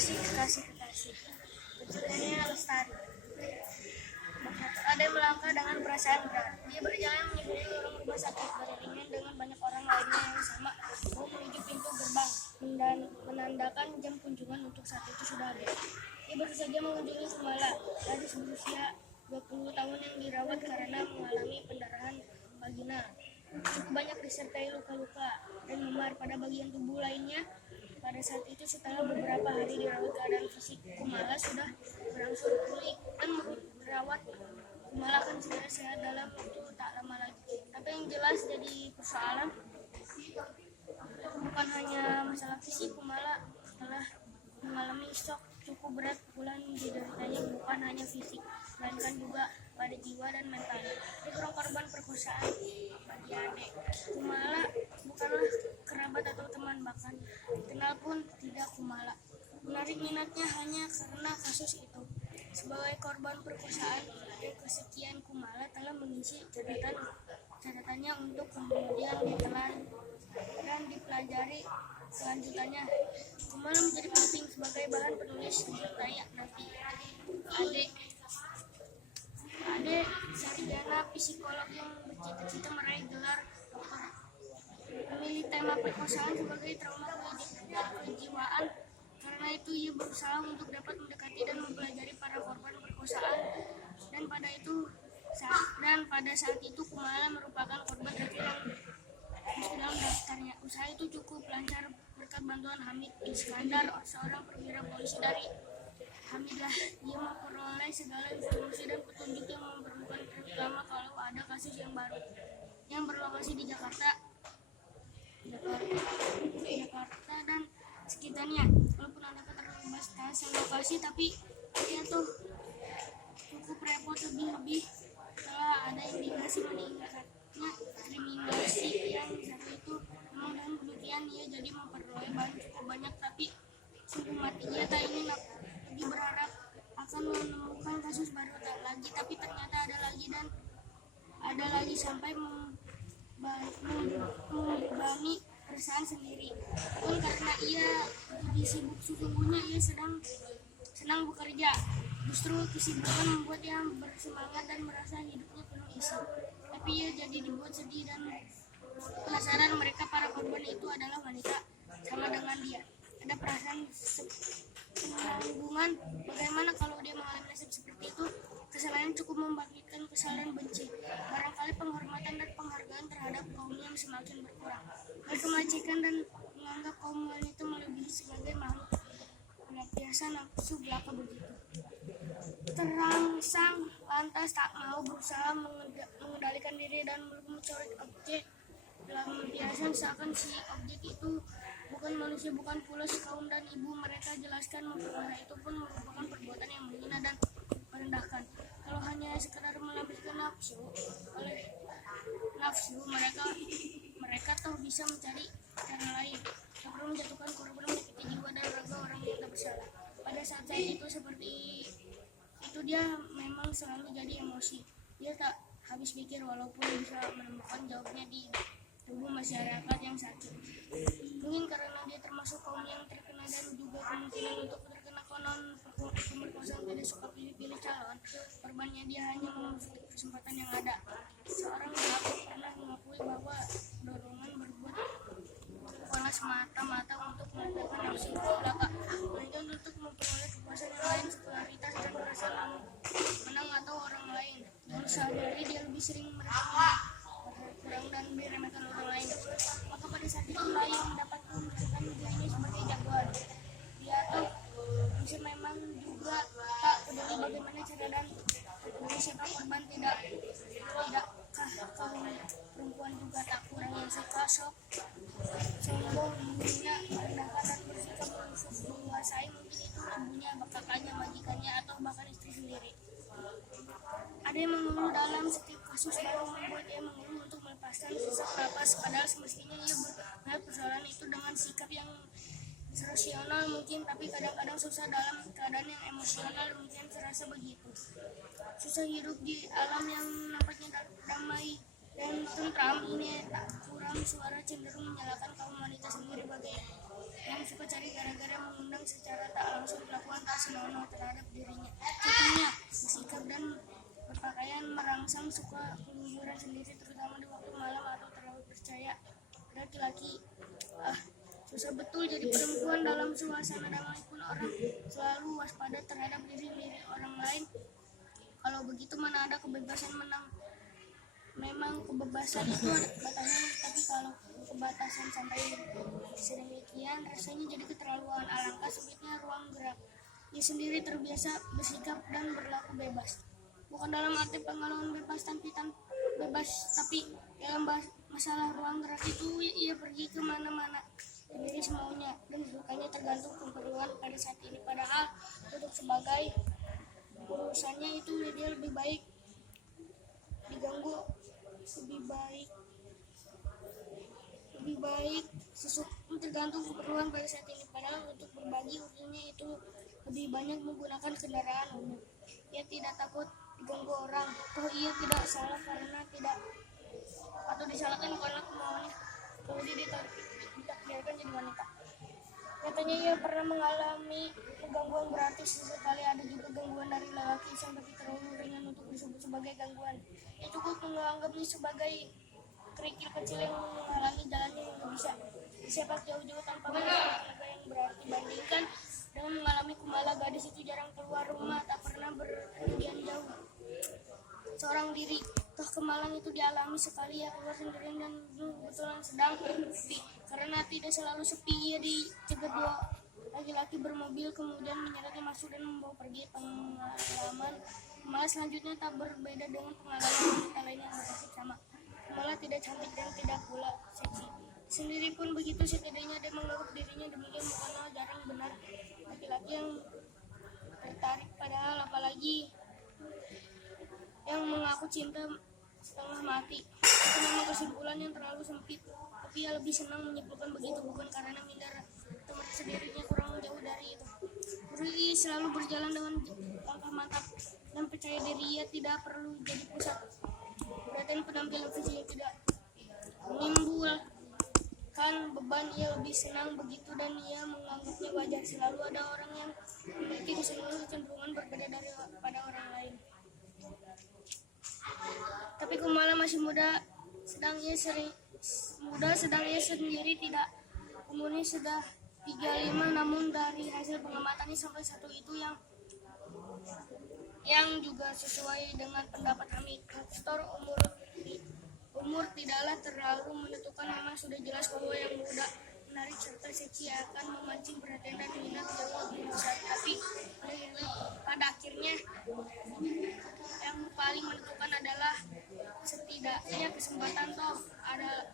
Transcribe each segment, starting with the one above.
kasih. Tujuannya lestari. Ada yang melangkah dengan perasaan berat. Dia berjalan menyusuri lorong rumah sakit beriringan dengan banyak orang lainnya yang sama mau menuju pintu gerbang dan menandakan jam kunjungan untuk saat itu sudah habis. Dia baru saja mengunjungi Kumala, gadis berusia 20 tahun yang dirawat karena mengalami pendarahan vaginal. Cukup banyak disertai luka-luka dan memar pada bagian tubuh lainnya. Pada saat itu setelah beberapa hari dirawat, keadaan fisik Kumala sudah berangsur pulih dan merawat Kumala akan segera sehat dalam waktu tak lama lagi. Tapi yang jelas jadi persoalan bukan hanya masalah fisik. Kumala telah mengalami shock cukup berat pula dideritanya, bukan hanya fisik, melainkan juga pada jiwa dan mental. Dia seorang korban perkosaan bagi adik. Kumala bukanlah kerabat atau teman, bahkan kenal pun tidak Kumala. Menarik minatnya hanya karena kasus itu. Sebagai korban perkosaan yang kesekian, Kumala telah mengisi catatannya untuk kemudian ditelan dan dipelajari selanjutnya. Kumala menjadi penting sebagai bahan penulis disertai nanti. Ade sarjana psikolog yang bercita-cita meraih gelar doktor memilih tema perkosaan sebagai trauma kejiwaan. Karena itu ia berusaha untuk dapat mendekati dan mempelajari para korban perkosaan, dan pada saat itu Kumala merupakan korban tertulang masuk dalam daftarnya. Usaha itu cukup lancar berkat bantuan Hamid Iskandar, seorang perwira polisi dari Hamidlah. Ia memperoleh segala informasi dan petunjuk yang memerlukan, terutama kalau ada kasus yang baru yang berlokasi di Jakarta dan sekitarnya. Walaupun ada keterbatasan lokasi, tapi dia tuh cukup repot, lebih-lebih setelah ada indikasi meningkatnya kriminalisasi yang satu itu. Memang dengan demikian ia jadi memperoleh bahan cukup banyak, tapi sungguh mati ia tak ingin lebih berharap akan menemukan kasus baru lagi, tapi ternyata ada lagi sampai membebani perusahaan sendiri. Pun karena ia lebih sibuk, sesungguhnya ia senang bekerja. Justru kesibukan membuat ia bersemangat dan merasa hidupnya penuh isi. Tapi ia jadi dibuat sedih dan penasaran mereka para korban itu adalah wanita sama dengan dia. Ada perasaan penanggungan. Bagaimana kalau dia mengalami nasib seperti itu? Kesalahan cukup membangkitkan kesalahan benci. Barangkali penghormatan dan penghargaan terhadap kaumnya semakin berkurang. Mereka melecehkan dan menganggap kaum wanita melebihi sebagai makhluk pelampiasan nafsu belaka begitu. Terangsang lantas tak mau berusaha mengendalikan diri dan mencoret objek pelampiasan, seakan si objek itu bukan manusia, bukan pula kaum dan ibu mereka. Jelaskan memperkosa itu pun merupakan perbuatan yang menghina dan merendahkan. Kalau hanya sekedar melampiaskan nafsu, mereka toh bisa mencari cara lain. Tak perlu menjatuhkan korban, menyakiti jiwa dan raga orang yang tak bersalah. Pada saat itu seperti itu dia memang selalu jadi emosi. Dia tak habis pikir walaupun bisa menemukan jawabnya di tubuh masyarakat yang sakit. Mungkin karena dia termasuk kaum yang terkena dan juga kemungkinan untuk terkena konon pemerkosaan tidak suka pilih-pilih calon korbannya, dia hanya memanfaatkan kesempatan yang ada. Seorang pelaku pernah mengakui bahwa dorongan berbuat bukanlah semata-mata untuk meletakkan nafsu belaka, melainkan untuk memperoleh kepuasan yang lain, popularitas dan merasa menang atau orang lain. Yang sadari dia lebih sering merasa kurang dan diremehkan orang lain. Maka pada saat itu yang mendapat merasakan nilainya sebagai jagoan. Dia tuh bisa memang juga tak peduli bagaimana cara dan peduli siapa korban. Tidakkah kaum perempuan juga tak kurang yang suka sombong, menghina, merendahkan dan bersikap menguasai? Mungkin itu ibunya, kakaknya, majikannya, atau bahkan istri sendiri. Ada yang mengeluh dalam setiap kasus baru membuat ia mengeluh untuk melepaskan sesak napas, padahal semestinya ia melihat persoalan itu dengan sikap yang rasional mungkin, tapi kadang-kadang susah dalam keadaan yang emosional. Mungkin serasa begitu susah hidup di alam yang nampaknya damai dan tentram ini. Tak kurang suara cenderung menyalahkan kaum wanita sendiri bagai yang suka cari gara-gara, mengundang secara tak langsung senonoh terhadap dirinya. Contohnya, bersikap dan berpakaian merangsang, suka keluyuran sendiri terutama di waktu malam, atau terlalu percaya laki-laki. Susah betul jadi perempuan dalam suasana damai pun orang selalu waspada terhadap diri orang lain. Kalau begitu mana ada kebebasan menang. Memang kebebasan itu ada batasan, tapi kalau kebatasan sampai sedemikian rasanya jadi keterlaluan. Alangkah sulitnya ruang gerak. Dia sendiri terbiasa bersikap dan berlaku bebas. Bukan dalam arti pengalaman bebas bebas, tapi dalam masalah ruang gerak itu ia pergi kemana-mana sendiri semaunya, dan sukanya tergantung keperluan pada saat ini. Padahal untuk sebagai urusannya itu dia lebih baik diganggu, lebih baik tergantung keperluan pada saat ini. Padahal untuk berbagi urusannya itu lebih banyak menggunakan kendaraan umum. Ia tidak takut diganggu orang, toh ia tidak salah karena tidak, atau disalahkan karena kemauannya kemudian ditakdirkan jadi wanita. Nyatanya ia pernah mengalami gangguan berarti sesekali. Ada juga gangguan dari lelaki yang tapi terlalu ringan untuk disebut sebagai gangguan. Ia cukup menganggapnya sebagai kerikil kecil yang menghalangi jalannya yang bisa disepak jauh-jauh tanpa tenaga yang berarti. Bandingkan dengan mengalami kumala, gadis itu jarang keluar rumah, tak pernah berpergian jauh seorang diri. Toh kemalang itu dialami sekali, ya keluar sendirian dan kebetulan sedang sepi. Karena tidak selalu sepi, ia dicegat dua laki-laki bermobil kemudian menyeretnya masuk dan membawa pergi. Pengalaman Kemala selanjutnya tak berbeda dengan pengalaman wanita lain yang bernasib sama. Kemala tidak cantik dan tidak pula seksi. Sendiri pun begitu, setidaknya dia menganggap dirinya demikian. Bukanlah jarang benar laki-laki yang tertarik padahal, apalagi yang mengaku cinta setengah mati. Itu memang kesimpulan yang terlalu sempit, tapi ia lebih senang menyimpulkan begitu, bukan karena minder atau merasa dirinya kurang jauh dari itu. Ia selalu berjalan dengan langkah mantap dan percaya diri. Ia tidak perlu jadi pusat perhatian penampilan fisik yang tidak menimbulkan beban. Ia lebih senang begitu dan ia menganggapnya wajar. Selalu ada orang yang memiliki kecenderungan berbeda daripada orang lain. Tapi Kumala masih muda, sedang ia sendiri tidak. Umurnya sudah 35, namun dari hasil pengamatannya sampai satu itu yang juga sesuai dengan pendapat kami. Faktor umur tidaklah terlalu menentukan. Memang sudah jelas bahwa yang muda, menarik serta seksi akan memancing perhatian dan minat jauh lebih besar. Tapi pada akhirnya yang paling menentukan adalah setidaknya kesempatan. Toh ada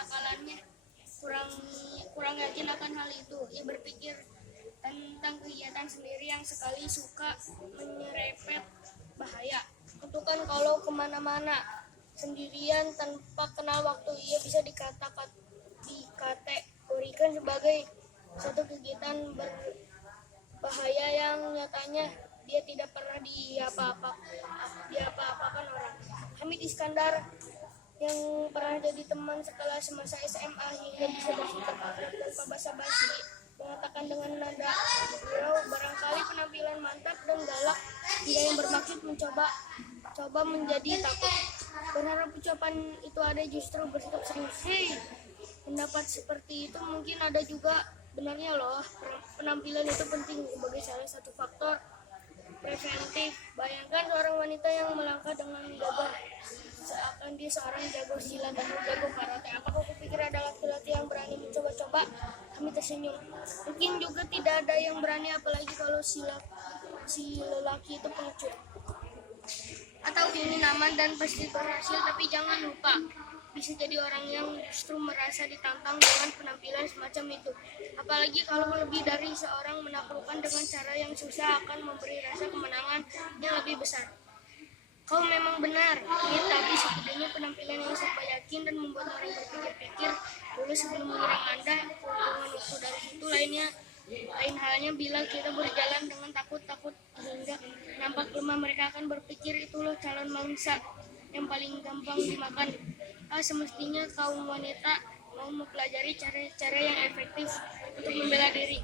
kalanya kurang yakin akan hal itu. Ia berpikir tentang kegiatan sendiri yang sekali suka menyerempet bahaya. Tentukan kalau kemana-mana sendirian tanpa kenal waktu, ia bisa dikategorikan sebagai satu kegiatan berbahaya yang nyatanya dia tidak pernah diapa-apakan orang. Hamid Iskandar yang pernah jadi teman sekelas semasa SMA hingga bisa bersikap akrab tanpa basa-basi mengatakan dengan nada beliau, barangkali penampilan mantap dan galak tidak yang bermaksud mencoba menjadi takut. Berharap ucapan itu ada, justru bersikap serius. Pendapat seperti itu mungkin ada juga benarnya loh. Penampilan itu penting sebagai salah satu faktor preventif. Bayangkan seorang wanita yang melangkah dengan gagah seakan dia seorang jago silat atau jago karate. Apakah kupikir ada laki-laki yang berani mencoba-coba? Kami tersenyum. Mungkin juga tidak ada yang berani, apalagi kalau si lelaki itu pengecut atau ingin aman dan pasti berhasil. Tapi jangan lupa, bisa jadi orang yang justru merasa ditantang dengan penampilan semacam itu. Apalagi kalau lebih dari seorang menaklukkan dengan cara yang susah akan memberi rasa kemenangan yang lebih besar. Kau memang benar, tapi setidaknya penampilan yang serba yakin dan membuat orang berpikir-pikir dulu sebelum menyerang Anda. Keuntungan waktu dari situ lain halnya bila kita berjalan dengan takut-takut hingga nampak lemah. Mereka akan berpikir itu loh calon mangsa yang paling gampang dimakan. Semestinya kaum wanita mau mempelajari cara-cara yang efektif untuk membela diri.